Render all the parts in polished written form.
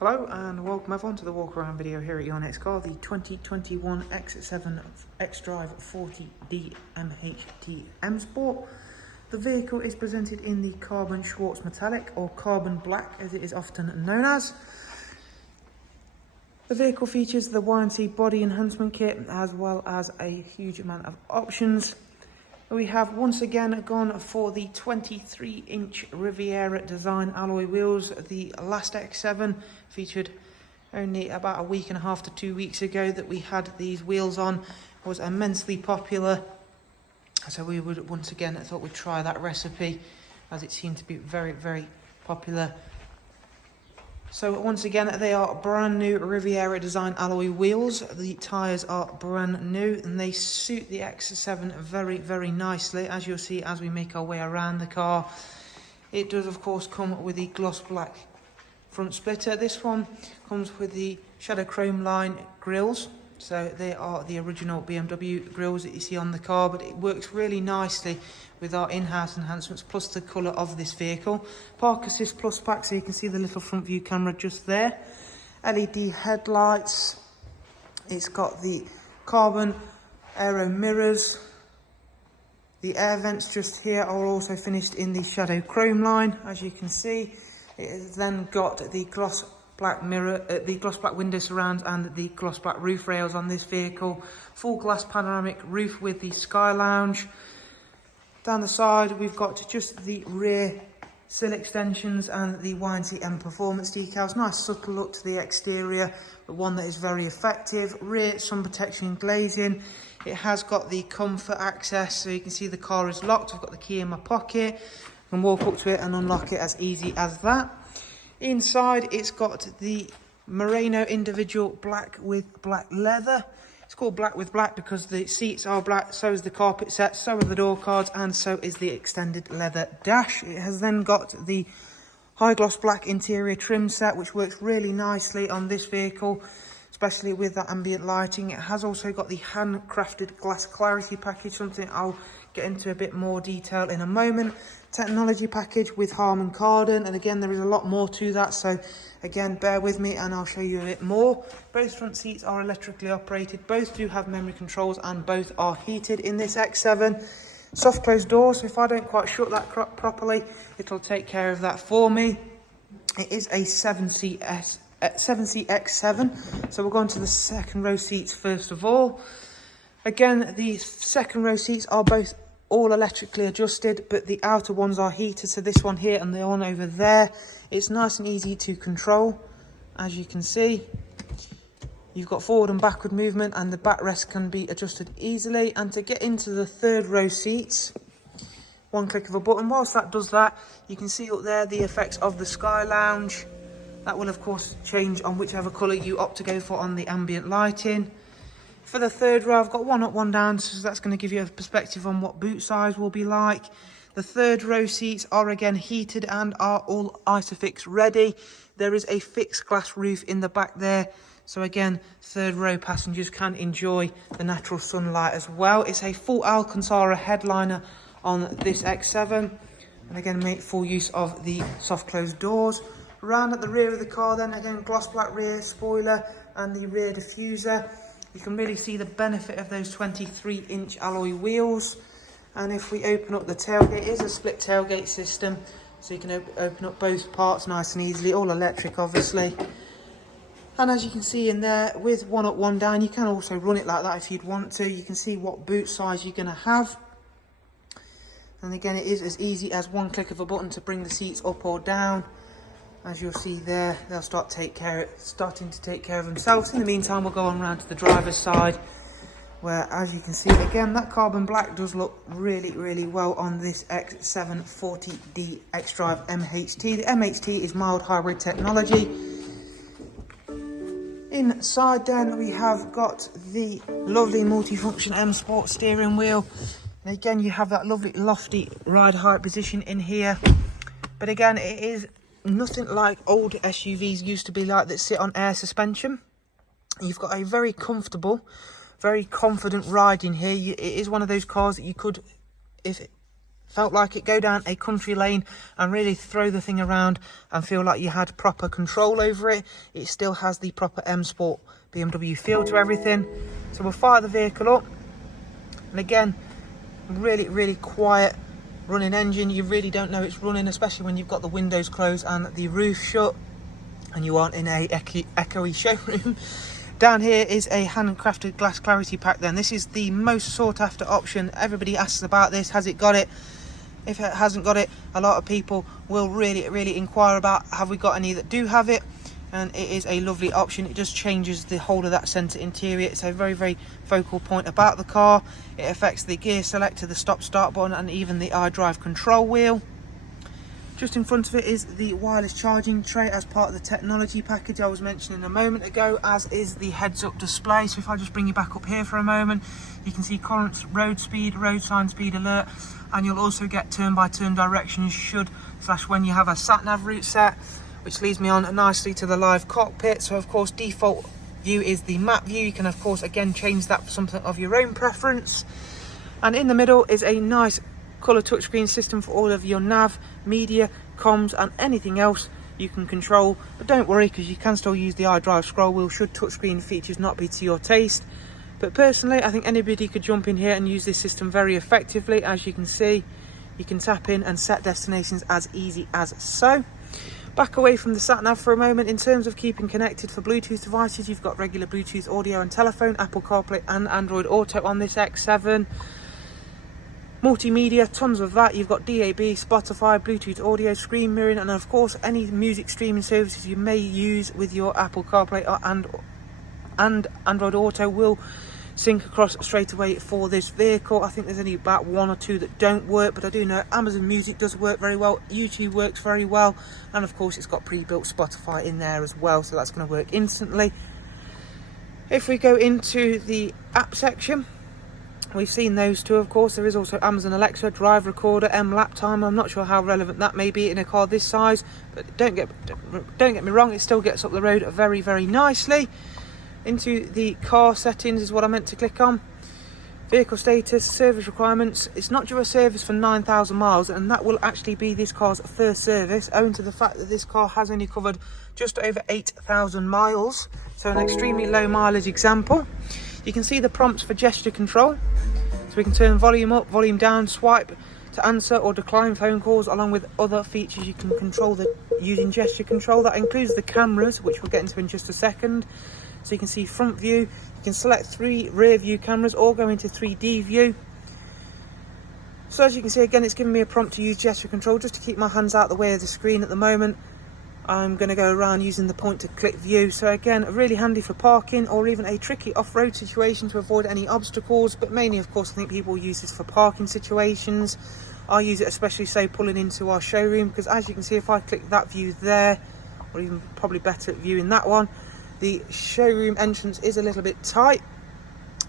Hello and welcome everyone to the walk around video here at your next car, the 2021 X7 XDRIVE 40D MHT M Sport. The vehicle is presented in the carbon Schwartz metallic, or carbon black as it is often known as. The vehicle features the Y&C body enhancement kit as well as a huge amount of options. We have once again gone for the 23-inch Riviera design alloy wheels. The last X7 featured only about a week and a half to 2 weeks ago that we had these wheels on. It was immensely popular, so we would once again thought we'd try that recipe as it seemed to be very popular. So once again, they are brand new Riviera design alloy wheels. The tyres are brand new and they suit the X7 very nicely, as you'll see as we make our way around the car. It does of course come with the gloss black front splitter. This one comes with the shadow chrome line grills. So they are the original BMW grills that you see on the car, but it works really nicely with our in-house enhancements plus the colour of this vehicle. Park Assist Plus pack, so you can see the little front view camera just there. LED headlights. It's got the carbon aero mirrors. The air vents just here are also finished in the shadow chrome line, as you can see. It has then got the gloss black mirror, the gloss black window surrounds and the gloss black roof rails on this vehicle. Full glass panoramic roof with the Sky Lounge. Down the side we've got just the rear sill extensions and the Y&C M Performance decals. Nice subtle look to the exterior, but one that is very effective. Rear sun protection glazing. It has got the comfort access, so you can see the car is locked. I've got the key in my pocket. I can walk up to it and unlock it as easy as that. Inside it's got the Merino individual black with black leather. It's called black with black because the seats are black, so is the carpet set, so are the door cards, and so is the extended leather dash. It has then got the high gloss black interior trim set, which works really nicely on this vehicle, especially with that ambient lighting. It has also got the handcrafted glass clarity package, something I'll get into a bit more detail in a moment. Technology package with Harman Kardon, and again there is a lot more to that, so again bear with me and I'll show you a bit more. Both front seats are electrically operated, both do have memory controls and both are heated in this X7. Soft closed doors, so if I don't quite shut that properly it'll take care of that for me. It is a 7-seat X7, so we'll go on to the second row seats first of all. Again, the second row seats are both all electrically adjusted, but the outer ones are heated, so this one here and the one over there, it's nice and easy to control. As you can see, you've got forward and backward movement, and the backrest can be adjusted easily. And to get into the third row seats, one click of a button. Whilst that does that, you can see up there the effects of the Sky Lounge. That will of course change on whichever colour you opt to go for on the ambient lighting. For the third row, I've got one up, one down, so that's going to give you a perspective on what boot size will be like. The third row seats are again heated and are all Isofix ready. There is a fixed glass roof in the back there, so again, third row passengers can enjoy the natural sunlight as well. It's a full Alcantara headliner on this X7, and again make full use of the soft closed doors. Around at the rear of the car then, again gloss black rear spoiler and the rear diffuser. You can really see the benefit of those 23-inch alloy wheels. And if we open up the tailgate, it is a split tailgate system, so you can open up both parts nice and easily, all electric obviously. And as you can see in there, with one up, one down, you can also run it like that if you'd want to. You can see what boot size you're going to have. And again, it is as easy as one click of a button to bring the seats up or down. As you'll see there, they'll starting to take care of themselves. In the meantime, we'll go on around to the driver's side, where, as you can see, again, that carbon black does look really well on this X7 40D XDRIVE MHT. The MHT is mild hybrid technology. Inside then, we have got the lovely multifunction M Sport steering wheel. And again, you have that lovely lofty ride height position in here. But again, it is nothing like old SUVs used to be like, that sit on air suspension. You've got a very comfortable, very confident ride in here. It is one of those cars that you could, if felt like it, go down a country lane and really throw the thing around and feel like you had proper control over it. It still has the proper M Sport BMW feel to everything. So we'll fire the vehicle up, and again, really quiet running engine. You really don't know it's running, especially when you've got the windows closed and the roof shut and you aren't in a echoey showroom. Down here is a handcrafted glass clarity pack. Then this is the most sought after option. Everybody asks about this. Has it got it? If it hasn't got it, a lot of people will really inquire about, have we got any that do have it? And it is a lovely option. It just changes the whole of that centre interior. It's a very focal point about the car. It affects the gear selector, the stop start button, and even the iDrive control wheel. Just in front of it is the wireless charging tray as part of the technology package I was mentioning a moment ago, as is the heads-up display. So if I just bring you back up here for a moment, you can see current road speed, road sign speed alert, and you'll also get turn-by-turn directions should / when you have a sat-nav route set, which leads me on nicely to the live cockpit. So of course, default view is the map view. You can of course again change that for something of your own preference. And in the middle is a nice colour touchscreen system for all of your nav, media, comms and anything else you can control. But don't worry, because you can still use the iDrive scroll wheel should touchscreen features not be to your taste. But personally, I think anybody could jump in here and use this system very effectively. As you can see, you can tap in and set destinations as easy as so. Back away from the sat-nav for a moment. In terms of keeping connected for Bluetooth devices, you've got regular Bluetooth audio and telephone, Apple CarPlay and Android Auto on this X7. Multimedia, tons of that. You've got DAB, Spotify, Bluetooth audio, screen mirroring, and of course any music streaming services you may use with your Apple CarPlay and Android Auto will sync across straight away for this vehicle. I think there's only about 1 or 2 that don't work, but I do know Amazon Music does work very well, YouTube works very well, and of course it's got pre-built Spotify in there as well, so that's going to work instantly. If we go into the app section, we've seen those two. Of course there is also Amazon Alexa, Drive Recorder, Lap Timer. I'm not sure how relevant that may be in a car this size, but don't get me wrong, it still gets up the road very nicely. Into the car settings is what I meant to click on. Vehicle status, service requirements. It's not due a service for 9,000 miles, and that will actually be this car's first service, owing to the fact that this car has only covered just over 8,000 miles. So an extremely low mileage example. You can see the prompts for gesture control. So we can turn volume up, volume down, swipe to answer or decline phone calls, along with other features you can control using gesture control. That includes the cameras, which we'll get into in just a second. So you can see front view, you can select 3 rear view cameras or go into 3D view. So as you can see, again, it's giving me a prompt to use gesture control just to keep my hands out of the way of the screen at the moment. I'm going to go around using the point to click view. So again, really handy for parking or even a tricky off-road situation to avoid any obstacles. But mainly, of course, I think people use this for parking situations. I use it especially, say, pulling into our showroom, because as you can see, if I click that view there, or even probably better at viewing that one, the showroom entrance is a little bit tight,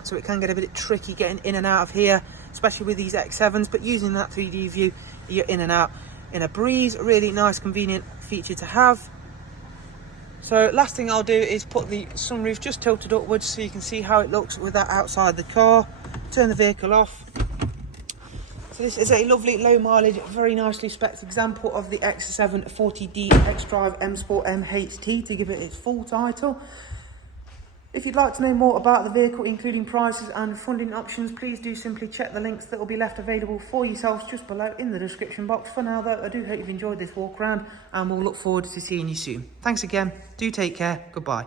so it can get a bit tricky getting in and out of here, especially with these X7s. But using that 3D view, you're in and out in a breeze. Really nice, convenient feature to have. So last thing I'll do is put the sunroof just tilted upwards so you can see how it looks with that outside the car. Turn the vehicle off. So this is a lovely low mileage, very nicely spec'd example of the X7 40D XDRIVE M Sport MHT, to give it its full title. If you'd like to know more about the vehicle, including prices and funding options, please do simply check the links that will be left available for yourselves just below in the description box. For now though, I do hope you've enjoyed this walk around, and we'll look forward to seeing you soon. Thanks again, do take care, goodbye.